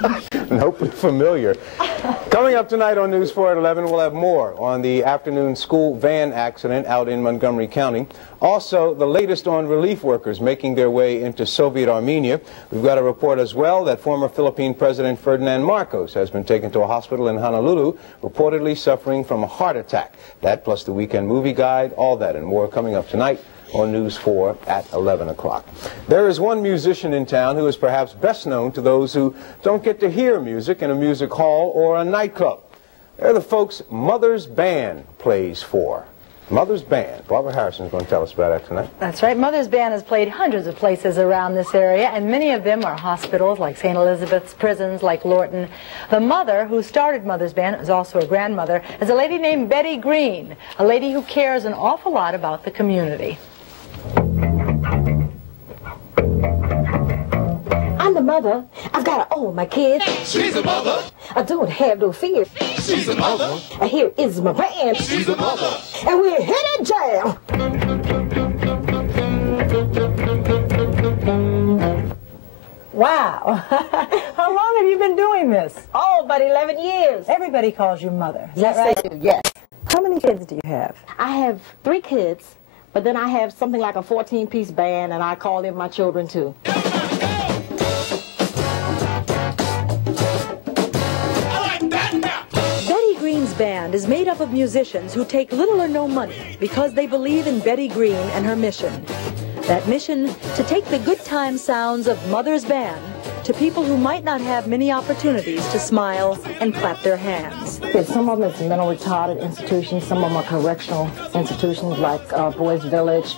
And hopefully familiar. Coming up tonight on News 4 at 11, we'll have more on the afternoon school van accident out in Montgomery County. Also, the latest on relief workers making their way into Soviet Armenia. We've got a report as well that former Philippine President Ferdinand Marcos has been taken to a hospital in Honolulu, reportedly suffering from a heart attack. That plus the weekend movie guide, all that and more coming up tonight on News 4 at 11 o'clock. There is one musician in town who is perhaps best known to those who don't get to hear music in a music hall or a nightclub. They're the folks Mother's Band plays for. Mother's Band. Barbara Harrison is going to tell us about that tonight. That's right. Mother's Band has played hundreds of places around this area, and many of them are hospitals like St. Elizabeth's, prisons like Lorton. The mother who started Mother's Band is also a grandmother, is a lady named Betty Green, a lady who cares an awful lot about the community. I'm the mother. I've got to own my kids. She's a mother. I don't have no fear. She's a mother. And here is my band. She's a mother. And we're headed jail. Wow. How long have you been doing this? Oh, about 11 years. Everybody calls you Mother. Is Yes, that right? they do. Yes. How many kids do you have? I have 3 kids, but then I have something like a 14-piece band, and I call them my children, too. Band is made up of musicians who take little or no money because they believe in Betty Green and her mission. That mission to take the good time sounds of Mother's Band to people who might not have many opportunities to smile and clap their hands. Some of them is mental retarded institutions, some of them are correctional institutions like Boys Village,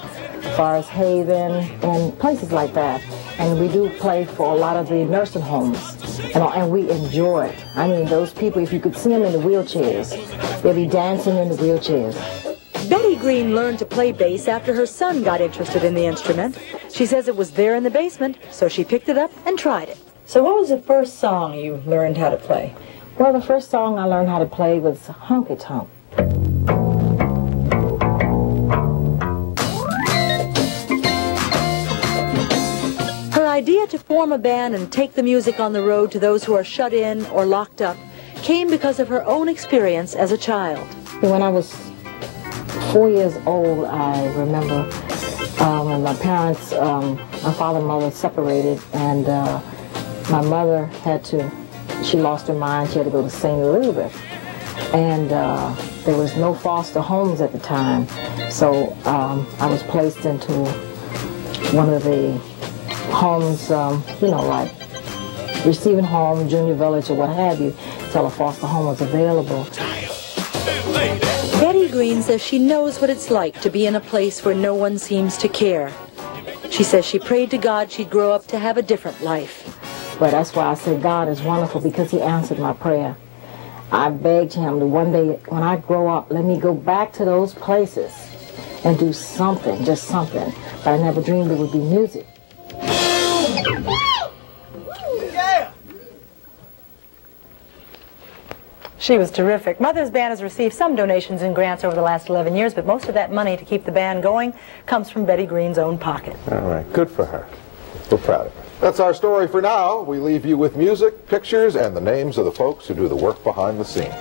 Forest Haven, and places like that. And we do play for a lot of the nursing homes, and we enjoy it. I mean, those people, if you could see them in the wheelchairs, they'll be dancing in the wheelchairs. Betty Green learned to play bass after her son got interested in the instrument. She says it was there in the basement, so she picked it up and tried it. So what was the first song you learned how to play? Well, the first song I learned how to play was Honky Tonk. Her idea to form a band and take the music on the road to those who are shut in or locked up came because of her own experience as a child. When I was 4 years old, I remember when my parents, my father and mother separated, and my mother she lost her mind. She had to go to St. Elizabeth. And there was no foster homes at the time. So I was placed into one of the homes, you know, like receiving home, junior village, or what have you, till a foster home was available. Betty Green says she knows what it's like to be in a place where no one seems to care. She says she prayed to God she'd grow up to have a different life. But that's why I say God is wonderful, because he answered my prayer. I begged him that one day when I grow up, let me go back to those places and do something, just something. But I never dreamed it would be music. She was terrific. Mother's Band has received some donations and grants over the last 11 years, but most of that money to keep the band going comes from Betty Green's own pocket. All right, good for her. We're proud of her. That's our story for now. We leave you with music, pictures, and the names of the folks who do the work behind the scenes.